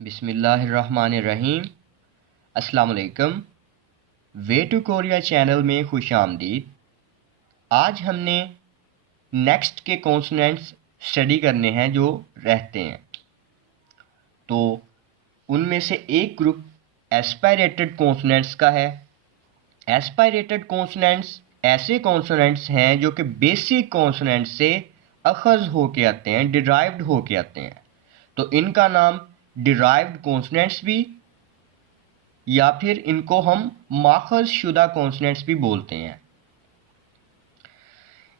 बिस्मिल्लाहिर्रहमानिर्रहीम। अस्सलाम वालेकुम। वे टू कोरिया चैनल में खुश आमदीद। आज हमने नेक्स्ट के कॉन्सोनेंट्स स्टडी करने हैं जो रहते हैं। तो उनमें से एक ग्रुप एस्पायरेटेड कॉन्सोनेंट्स का है। एस्पायरेटेड कॉन्सोनेंट्स ऐसे कॉन्सोनेंट्स हैं जो कि बेसिक कॉन्सोनेंट से अखज़ होके आते हैं, डिराइव्ड होके आते हैं। तो इनका नाम डिराइव्ड कॉन्सोनेंट्स भी या फिर इनको हम माखज़ शुदा कॉन्सोनेंट्स भी बोलते हैं।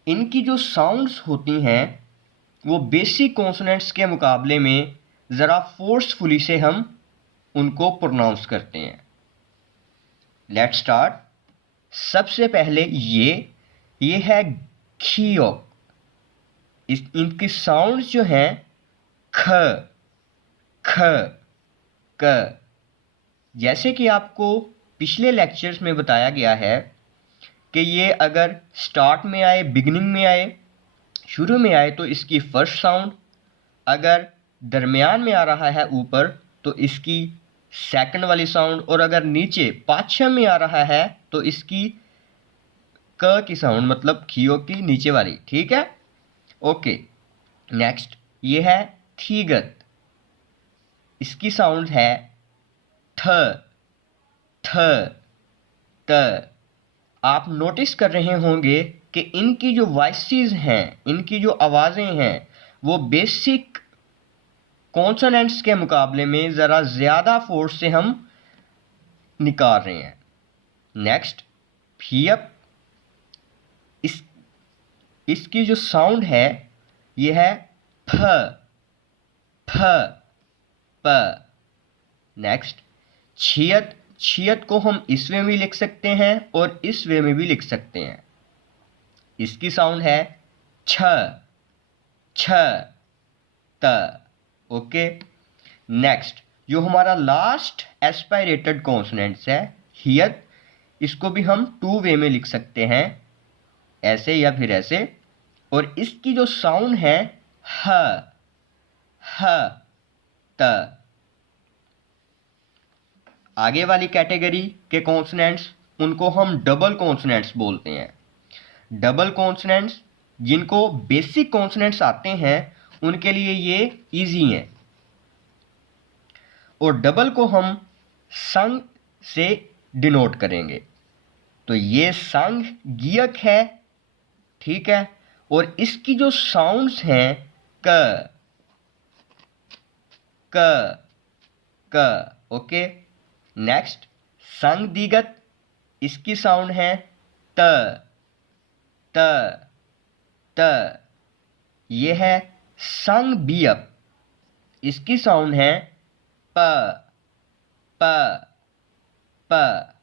इनकी जो साउंड्स होती हैं वो बेसिक कॉन्सोनेंट्स के मुकाबले में ज़रा फोर्सफुली से हम उनको प्रोनाउंस करते हैं। Let's start. सबसे पहले ये है खियो। इनकी साउंड्स जो हैं ख, ख, क। जैसे कि आपको पिछले लेक्चर्स में बताया गया है कि ये अगर स्टार्ट में आए, बिगिनिंग में आए, शुरू में आए तो इसकी फर्स्ट साउंड, अगर दरमियान में आ रहा है ऊपर तो इसकी सेकंड वाली साउंड, और अगर नीचे पाछम में आ रहा है तो इसकी क की साउंड, मतलब खियो की नीचे वाली। ठीक है, ओके। नेक्स्ट ये है थीगत। इसकी साउंड है थ, थ, त। आप नोटिस कर रहे होंगे कि इनकी जो वॉइसेस हैं, इनकी जो आवाज़ें हैं, वो बेसिक कॉन्सोनेंट्स के मुकाबले में ज़रा ज़्यादा फोर्स से हम निकाल रहे हैं। नेक्स्ट फियप। इसकी जो साउंड है ये है फ, फ, प। नेक्स्ट छियत। छियत को हम इस वे में लिख सकते हैं और इस वे में भी लिख सकते हैं। इसकी साउंड है छ, छ, त। ओके। नेक्स्ट जो हमारा लास्ट एस्पायरेटेड कॉन्सोनेंट्स है हियत, इसको भी हम टू वे में लिख सकते हैं, ऐसे या फिर ऐसे। और इसकी जो साउंड है ह, ह, त। आगे वाली कैटेगरी के कॉन्सोनेंट्स, उनको हम डबल कॉन्सोनेंट्स बोलते हैं। डबल कॉन्सोनेंट्स जिनको बेसिक कॉन्सोनेंट्स आते हैं उनके लिए ये इजी हैं, और डबल को हम संग से डिनोट करेंगे। तो ये संग गियक है, ठीक है। और इसकी जो साउंड्स हैं क, क, क। ओके। नेक्स्ट संग दीगत। इसकी साउंड है त, त, त। ये है संग बियप। इसकी साउंड है प, प, प।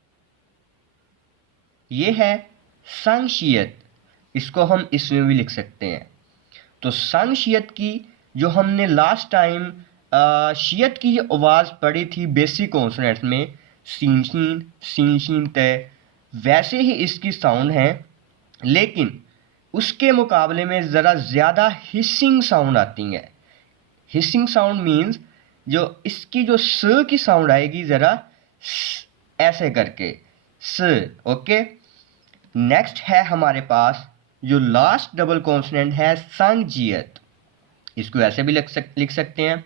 ये है संगशियत। इसको हम इसमें भी लिख सकते हैं। तो संगशियत की जो हमने लास्ट टाइम शियत की आवाज़ पढ़ी थी बेसिक कॉन्सोनेंट्स में, सीन शीन, सीन शीन तय, वैसे ही इसकी साउंड है, लेकिन उसके मुकाबले में ज़रा ज़्यादा हिसिंग साउंड आती है। हिसिंग साउंड मीन्स जो इसकी जो स की साउंड आएगी ज़रा ऐसे करके स। ओके। नेक्स्ट है हमारे पास जो लास्ट डबल कॉन्सोनेंट है संगजियत। इसको ऐसे भी लिख सकते हैं।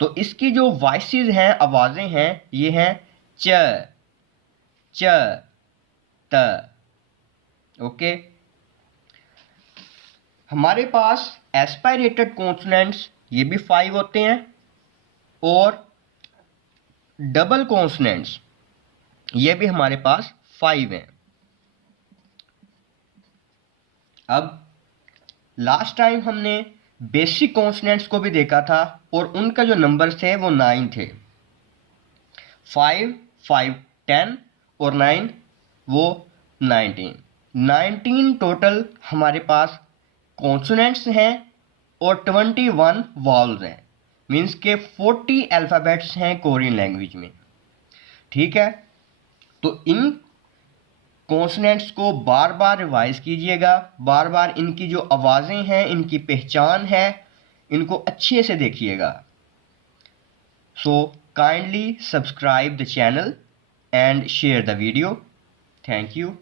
तो इसकी जो वॉइसेस हैं, आवाज़ें हैं, ये हैं च, च, त। ओके। हमारे पास एस्पायरेटेड कॉन्सोनेंट्स ये भी 5 होते हैं, और डबल कॉन्सोनेंट्स ये भी हमारे पास 5 हैं। अब लास्ट टाइम हमने बेसिक कॉन्सोनेंट्स को भी देखा था, और उनका जो नंबर थे वो 9 थे। 5, 5, 10 और 9 वो 19 टोटल हमारे पास कॉन्सोनेंट्स हैं, और 21 वॉवल्स हैं। मीन्स के 40 अल्फ़ाबेट्स हैं कोरियन लैंग्वेज में। ठीक है। तो इन कॉन्सोनेंट्स को बार बार रिवाइज कीजिएगा, बार बार इनकी जो आवाज़ें हैं, इनकी पहचान है, इनको अच्छे से देखिएगा। सो Kindly subscribe the channel and share the video. Thank you.